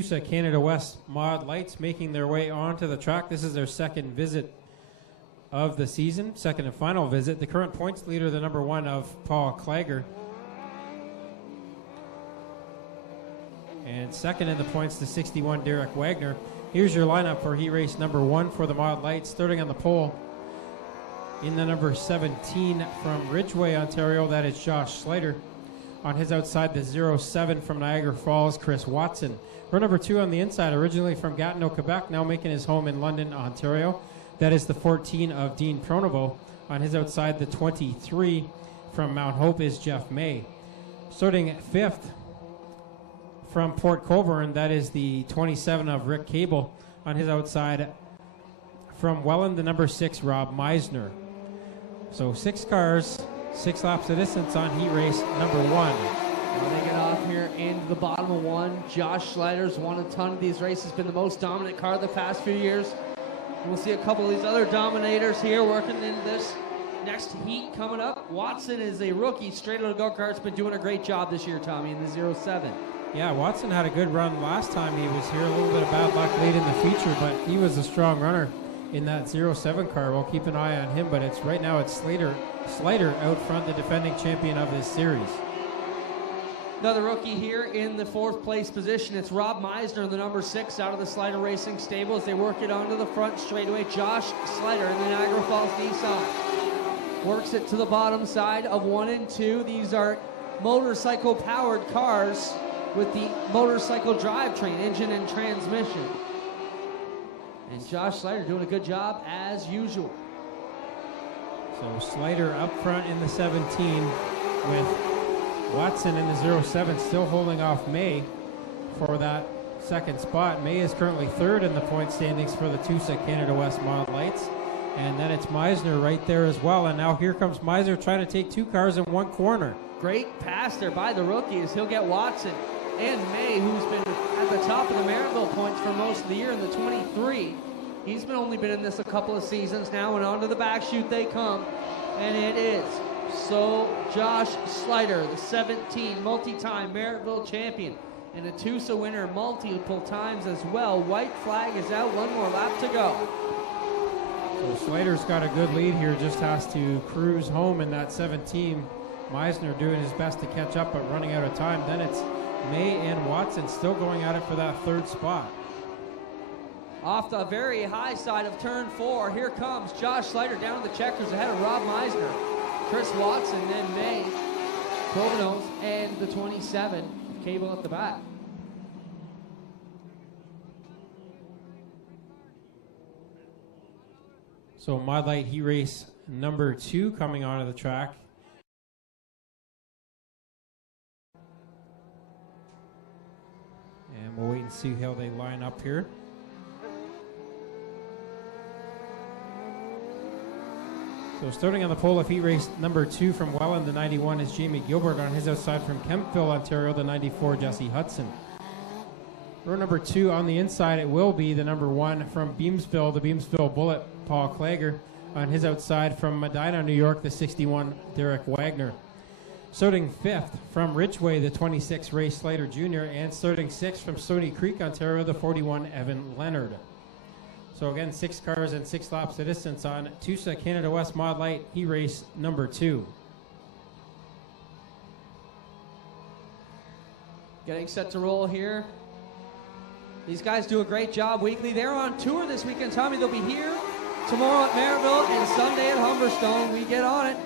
Tulsa Canada West Mod Lights making their way onto the track. This is their second visit of the season, second and final visit. The current points leader, the number 1 of Paul Klager. And second in the points to 61, Derek Wagner. Here's your lineup for heat race number 1 for the Mod Lights. Starting on the pole in the number 17 from Ridgeway, Ontario, that is Josh Slater. On his outside, the 07 from Niagara Falls, Chris Watson. Row number 2 on the inside, originally from Gatineau, Quebec, now making his home in London, Ontario. That is the 14 of Dean Pronovo. On his outside, the 23 from Mount Hope is Jeff May. Starting 5th from Port Colborne, that is the 27 of Rick Cable. On his outside, from Welland, the number 6, Rob Meisner. So 6 cars, 6 laps of distance on heat race number 1. Well, they get off here into the bottom of 1. Josh Schleider's won a ton of these races, been the most dominant car the past few years. And we'll see a couple of these other dominators here working in this next heat coming up. Watson is a rookie, straight out of go-karts, been doing a great job this year, Tommy, in the 07. Yeah, Watson had a good run last time he was here. A little bit of bad luck late in the feature, but he was a strong runner in that 07 car. We'll keep an eye on him, but it's right now it's Slater out front, the defending champion of this series. Another rookie here in the 4th place position. It's Rob Meisner, the number 6 out of the Slider Racing stable as they work it onto the front straightaway. Josh Slider in the Niagara Falls Nissan works it to the bottom side of 1 and 2. These are motorcycle powered cars with the motorcycle drivetrain, engine and transmission. And Josh Slider doing a good job as usual. So Slider up front in the 17 with Watson in the 07 still holding off May for that second spot. May is currently 3rd in the point standings for the Tulsa Canada West Mod Lights. And then it's Meisner right there as well. And now here comes Meisner trying to take 2 cars in 1 corner. Great pass there by the rookies. He'll get Watson and May, who's been at the top of the Maryville points for most of the year in the 23. He's only been in this a couple of seasons now, and onto the back chute they come. And it is so Josh Slider, the 17 multi-time Maryville champion and a Tulsa winner multiple times as well. White flag is out, 1 more lap to go. So Slider's got a good lead here, just has to cruise home in that 17. Meisner doing his best to catch up, but running out of time. Then it's May and Watson still going at it for that 3rd spot. Off the very high side of turn 4, here comes Josh Slider down the checkers ahead of Rob Meisner. Chris Watson, then May, Provenos, and the 27, Cable at the back. So Mod Light heat race number 2 coming onto the track. And we'll wait and see how they line up here. So starting on the pole of heat race number 2 from Welland, the 91 is Jamie Gilbert. On his outside from Kempville, Ontario, the 94, Jesse Hudson. Row number 2 on the inside, it will be the number 1 from Beamsville, the Beamsville Bullet, Paul Klager. On his outside from Medina, New York, the 61, Derek Wagner. Starting 5th from Ridgeway, the 26, Ray Slater Jr. And starting 6th from Stony Creek, Ontario, the 41, Evan Leonard. So again, 6 cars and 6 laps of distance on Tulsa Canada West Mod Light heat race number 2. Getting set to roll here. These guys do a great job weekly. They're on tour this weekend, Tommy. They'll be here tomorrow at Maryville and Sunday at Humberstone. We get on it.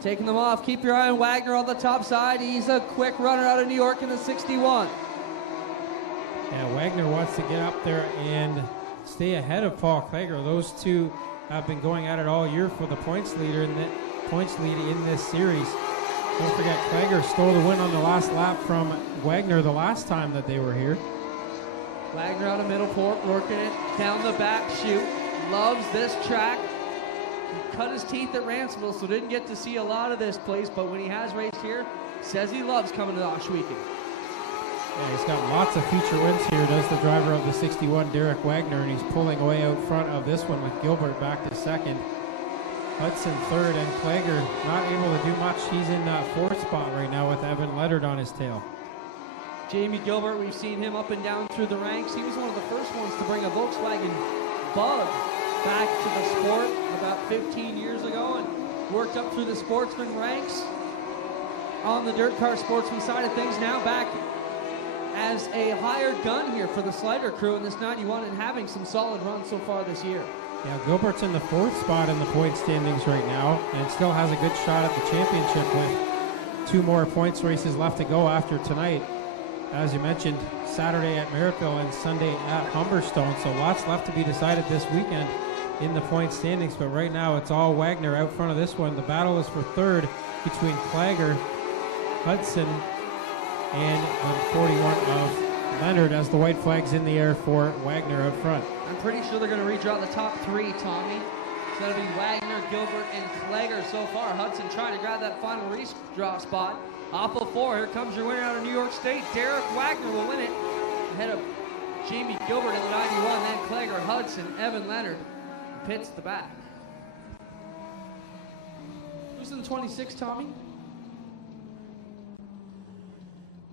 Taking them off. Keep your eye on Wagner on the top side. He's a quick runner out of New York in the 61. Yeah, Wagner wants to get up there and stay ahead of Paul Klager. Those two have been going at it all year for the points lead in this series. Don't forget, Klager stole the win on the last lap from Wagner the last time that they were here. Wagner out of Middleport, working it down the back chute. Loves this track. He cut his teeth at Ransomville, so didn't get to see a lot of this place, but when he has raced here, says he loves coming to Oshweekend. Yeah, he's got lots of feature wins here, does the driver of the 61, Derek Wagner, and he's pulling away out front of this one with Gilbert back to 2nd. Hudson 3rd, and Klager not able to do much. He's in that 4th spot right now with Evan Leonard on his tail. Jamie Gilbert, we've seen him up and down through the ranks. He was one of the first ones to bring a Volkswagen Bug back to the sport about 15 years ago and worked up through the sportsman ranks on the dirt car sportsman side of things. Now back as a hired gun here for the Slider crew in this 91 and having some solid runs so far this year. Yeah, Gilbert's in the 4th spot in the point standings right now and still has a good shot at the championship with 2 more points races left to go after tonight. As you mentioned, Saturday at Merrittville and Sunday at Humberstone, so lots left to be decided this weekend in the point standings, but right now it's all Wagner out front of this one. The battle is for 3rd between Clager, Hudson, and the 41 of Leonard as the white flag's in the air for Wagner out front. I'm pretty sure they're going to redraw the top 3, Tommy. So that'll be Wagner, Gilbert, and Clager so far. Hudson trying to grab that final redraw spot. Off of 4, here comes your winner out of New York State. Derek Wagner will win it ahead of Jamie Gilbert in the 91, then Clager, Hudson, Evan Leonard pits the back. Who's in the 26, Tommy?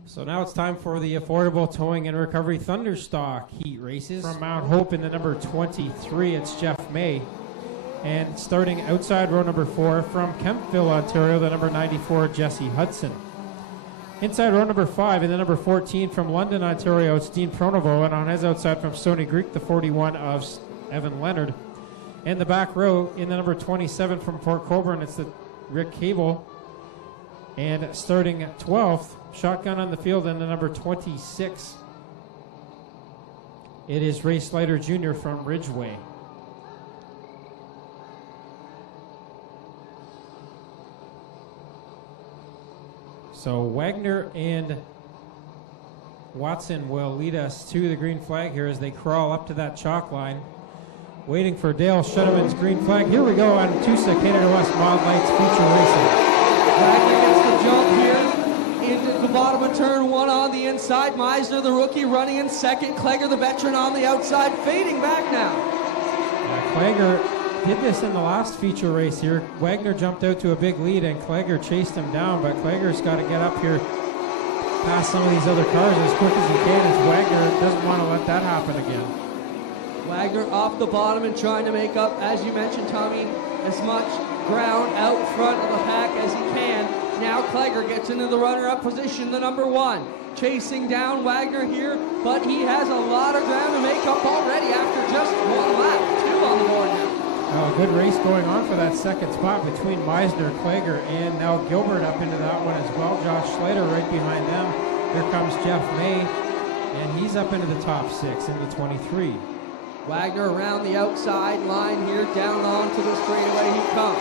So now it's time for the Affordable Towing and Recovery Thunderstock Heat Races. From Mount Hope in the number 23, it's Jeff May. And starting outside row number 4 from Kemptville, Ontario, the number 94, Jesse Hudson. Inside row number 5 in the number 14 from London, Ontario, it's Dean Pronovo. And on his outside from Stony Creek, the 41 of Evan Leonard. And the back row in the number 27 from Port Colborne, it's the Rick Cable. And starting 12th, shotgun on the field in the number 26. It is Ray Slider Jr. from Ridgeway. So Wagner and Watson will lead us to the green flag here as they crawl up to that chalk line. Waiting for Dale Shuttleman's green flag. Here we go on Tulsa, Canada West Mild Lights Feature Racing. Wagner gets the jump here into the bottom of turn 1 on the inside. Meisner, the rookie, running in second. Clager, the veteran, on the outside, fading back now. Clager did this in the last feature race here. Wagner jumped out to a big lead and Clager chased him down, but Clager's got to get up here past some of these other cars as quick as he can, as Wagner doesn't want to let that happen again. Wagner off the bottom and trying to make up, as you mentioned, Tommy, as much ground out front of the pack as he can. Now Clager gets into the runner-up position, the number 1. Chasing down Wagner here, but he has a lot of ground to make up already after just 1 lap. 2 on the board now. Good race going on for that second spot between Meisner, Clager, and now Gilbert up into that one as well. Josh Schlater right behind them. Here comes Jeff May, and he's up into the top 6 in the 23. Wagner around the outside line here, down onto the straightaway he comes.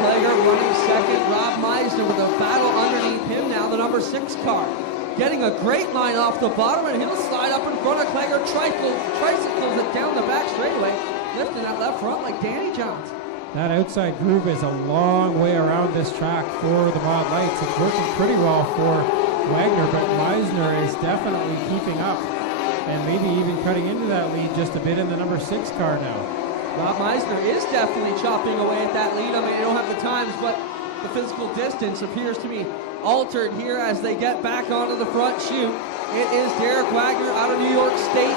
Clager running second. Rob Meisner with a battle underneath him now, the number 6 car. Getting a great line off the bottom, and he'll slide up in front of Clager. Tricycles it down the back straightaway, lifting that left front like Danny Jones. That outside groove is a long way around this track for the Mild Lights. It's working pretty well for Wagner, but Meisner is definitely keeping up and maybe even cutting into that lead just a bit in the number 6 car now. Rob Meisner is definitely chopping away at that lead. I mean, they don't have the times, but the physical distance appears to be altered here as they get back onto the front chute. It is Derek Wagner out of New York State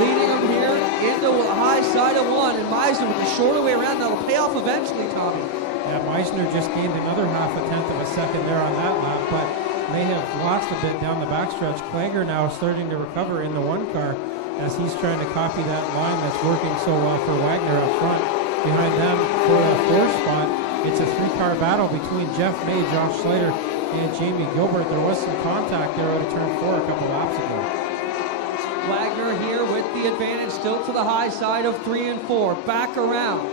leading them here into the high side of 1, and Meisner with the shorter way around. That'll pay off eventually, Tommy. Yeah, Meisner just gained another half a tenth of a second there on that lap, but may have lost a bit down the backstretch. Clager now starting to recover in the 1 car as he's trying to copy that line that's working so well for Wagner up front. Behind them for the 4th spot, it's a 3-car battle between Jeff May, Josh Schlater, and Jamie Gilbert. There was some contact there out of turn 4 a couple laps ago. Wagner here with the advantage, still to the high side of 3 and 4. Back around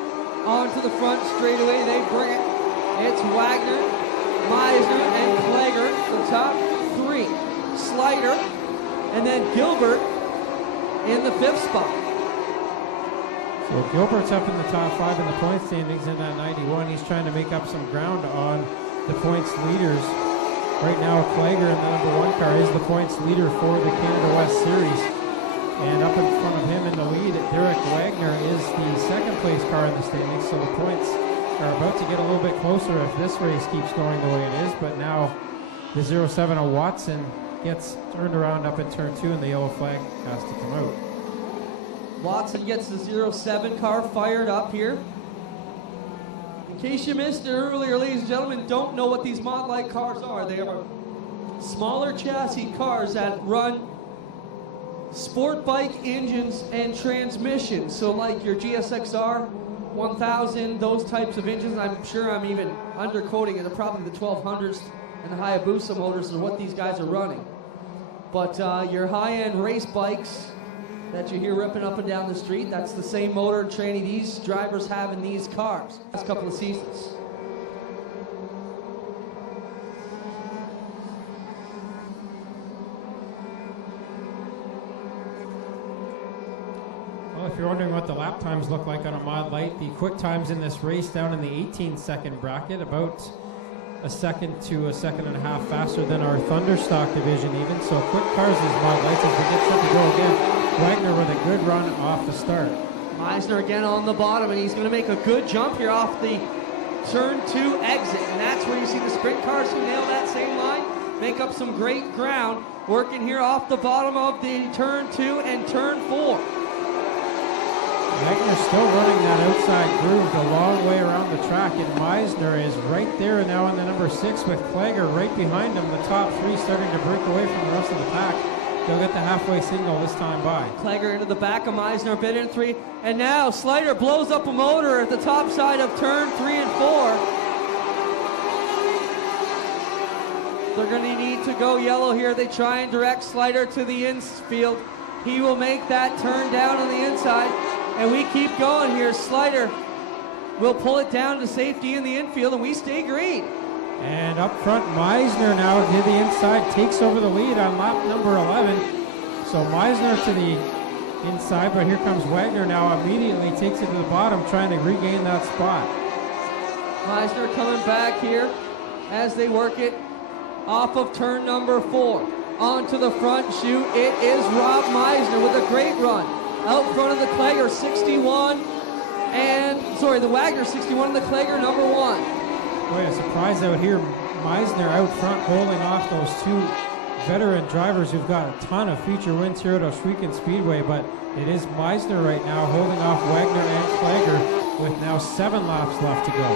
onto the front straightaway. They bring it. It's Wagner, Meisner, and Clager, the top 3. Slider, and then Gilbert in the 5th spot. So Gilbert's up in the top 5 in the point standings in that 91. He's trying to make up some ground on the points leaders. Right now, Clager in the number 1 car is the points leader for the Canada West Series. And up in front of him in the lead, Derek Wagner is the 2nd place car in the standings. So the points are about to get a little bit closer if this race keeps going the way it is. But now the 07 of Watson gets turned around up in turn 2 and the yellow flag has to come out. Watson gets the 07 car fired up here. In case you missed it earlier, ladies and gentlemen, don't know what these Mod Lite cars are. They are smaller chassis cars that run sport bike engines and transmissions. So like your GSXR 1000, those types of engines. I'm sure I'm even underquoting it. They're probably the 1200s and the Hayabusa motors are what these guys are running. But your high-end race bikes that you hear ripping up and down the street, that's the same motor and training these drivers have in these cars. Last couple of seasons. Well, if you're wondering what the lap times look like on a Mod Lite, the quick times in this race down in the 18-second bracket, about a second to a second and a half faster than our Thunderstock division even. So quick cars these Mod Lites as we get set to go again. Wagner with a good run off the start. Meisner again on the bottom, and he's going to make a good jump here off the turn 2 exit. And that's where you see the sprint cars who nail that same line, make up some great ground, working here off the bottom of the turn 2 and turn 4. Wagner's still running that outside groove the long way around the track, and Meisner is right there now on the number 6 with Klager right behind him. The top 3 starting to break away from the rest of the pack. They'll get the halfway signal this time by. Klager into the back of Meisner, a bit in 3. And now Slater blows up a motor at the top side of turn 3 and 4. They're going to need to go yellow here. They try and direct Slater to the infield. He will make that turn down on the inside. And we keep going here. Slater will pull it down to safety in the infield, and we stay green. And up front, Meisner now to the inside, takes over the lead on lap number 11. So Meisner to the inside, but here comes Wagner now, immediately takes it to the bottom, trying to regain that spot. Meisner coming back here as they work it off of turn number 4. Onto the front chute, it is Rob Meisner with a great run. Out front of the Klager 61, the Wagner 61 and the Klager number 1. Boy, a surprise out here. Meisner out front holding off those 2 veteran drivers who've got a ton of feature wins here at Ohsweken Speedway, but it is Meisner right now holding off Wagner and Klager with now 7 laps left to go.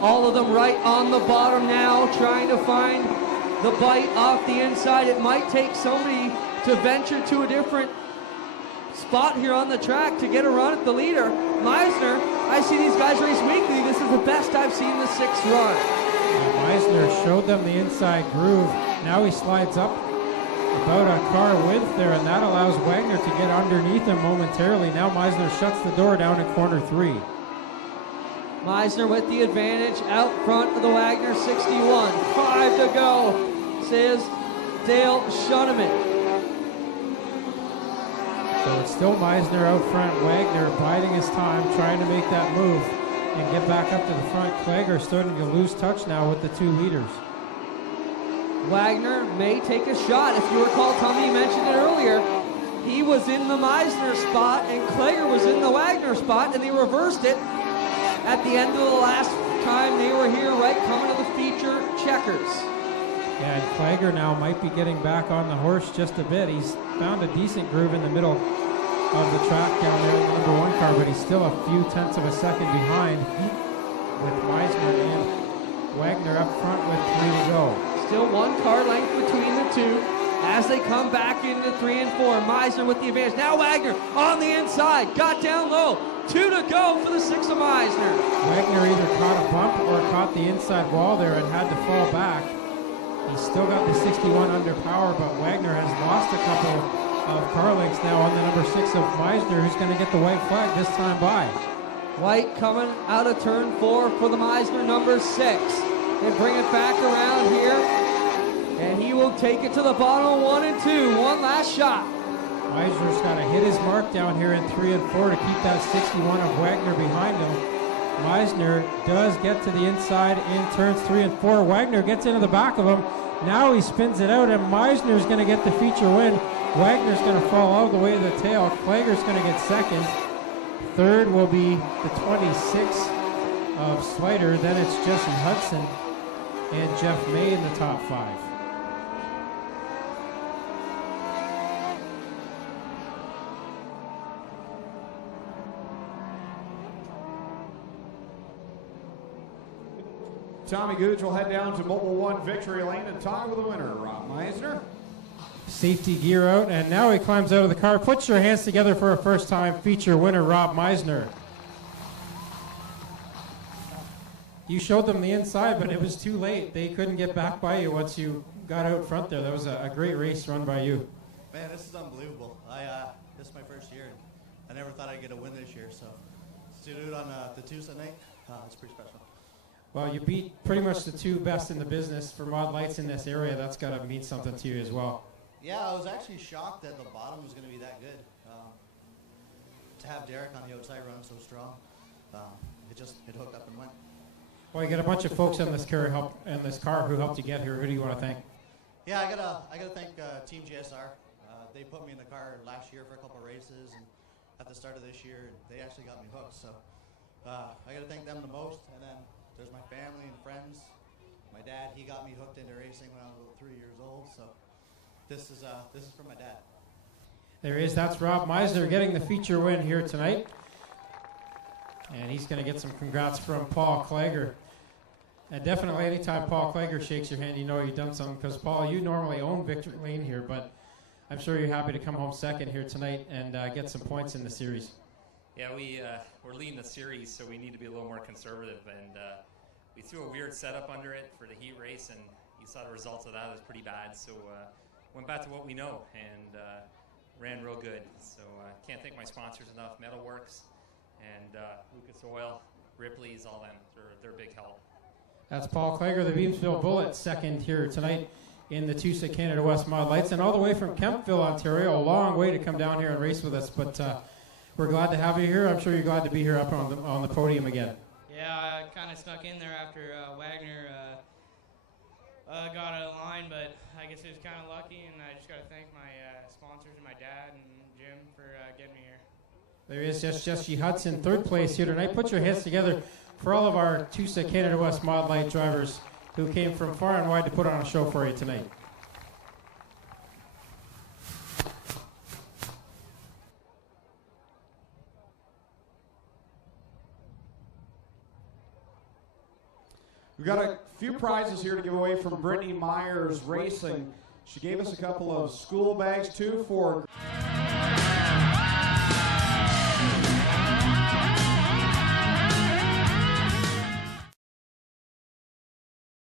All of them right on the bottom now, trying to find the bite off the inside. It might take somebody to venture to a different spot here on the track to get a run at the leader. Meisner, I see these guys race weekly. This is the best I've seen the 6th run. Meisner showed them the inside groove. Now he slides up about a car width there, and that allows Wagner to get underneath him momentarily. Now Meisner shuts the door down in corner 3. Meisner with the advantage out front of the Wagner 61. 5 to go, says Dale Shuneman. So it's still Meisner out front, Wagner biding his time, trying to make that move and get back up to the front. Klager starting to lose touch now with the 2 leaders. Wagner may take a shot. If you recall, Tommy, you mentioned it earlier. He was in the Meisner spot and Klager was in the Wagner spot, and they reversed it at the end of the last time they were here, right coming to the feature checkers. Yeah, and Klager now might be getting back on the horse just a bit. He's found a decent groove in the middle of the track down there in the number 1 car, but he's still a few tenths of a second behind with Meisner and Wagner up front with 3 to go. Still 1 car length between the 2 as they come back into 3 and 4. Meisner with the advantage. Now Wagner on the inside, got down low. 2 to go for the 6 of Meisner. Wagner either caught a bump or caught the inside wall there and had to fall back. He's still got the 61 under power, but Wagner has lost a couple of car lengths now on the number 6 of Meisner, who's going to get the white flag this time by. White coming out of turn 4 for the Meisner number 6. They bring it back around here, and he will take it to the bottom 1 and 2. One last shot. Meisner's got to hit his mark down here in 3 and 4 to keep that 61 of Wagner behind him. Meisner does get to the inside in turns 3 and 4. Wagner gets into the back of him. Now he spins it out, and Meisner's going to get the feature win. Wagner's going to fall all the way to the tail. Klager's going to get second. Third will be the 26 of Slater. Then it's Jesse Hudson and Jeff May in the top 5. Tommy Gooch will head down to Mobile 1 Victory Lane and talk with the winner, Rob Meisner. Safety gear out, and now he climbs out of the car. Put your hands together for a first-time feature winner, Rob Meisner. You showed them the inside, but it was too late. They couldn't get back by you once you got out front there. That was a great race run by you. Man, this is unbelievable. This is my first year, and I never thought I'd get a win this year. So to do it on the Tulsa night, it's pretty special. Well, you beat pretty much the 2 best in the business for mod lights in this area. That's got to mean something to you as well. Yeah, I was actually shocked that the bottom was going to be that good. To have Derek on the outside run so strong, it hooked up and went. Well, you got a bunch of folks in this car who helped you get here. Who do you want to thank? Yeah, I gotta thank Team GSR. They put me in the car last year for a couple races, and at the start of this year, they actually got me hooked. So I gotta thank them the most, and then there's my family and friends. My dad, he got me hooked into racing when I was about 3 years old. So this is for my dad. There he is. That's Rob Meisner getting the feature win here tonight. And he's going to get some congrats from Paul Klager. And definitely anytime Paul Klager shakes your hand, you know you've done something. Because, Paul, you normally own Victory Lane here, but I'm sure you're happy to come home second here tonight and get some points in the series. Yeah, we're leading the series, so we need to be a little more conservative. And we threw a weird setup under it for the heat race, and you saw the results of that. It was pretty bad. So went back to what we know and ran real good. So can't thank my sponsors enough. Metalworks and Lucas Oil, Ripley's, all them. They're a big help. That's Paul Klager, the Beamsville Bullet, second here tonight in the Tulsa Canada West Mod Lights, and all the way from Kemptville, Ontario. A long way to come down here and race with us, but we're glad to have you here. I'm sure you're glad to be here up on the podium again. Yeah, I kind of snuck in there after Wagner got out of line, but I guess it was kind of lucky, and I just got to thank my sponsors and my dad and Jim for getting me here. There is Jesse Hudson, third place here tonight. Put your hands together for all of our Tulsa Canada West Mod Light drivers who came from far and wide to put on a show for you tonight. We've got a few prizes here to give away from Brittany Myers Racing. She gave us a couple of school bags, too, for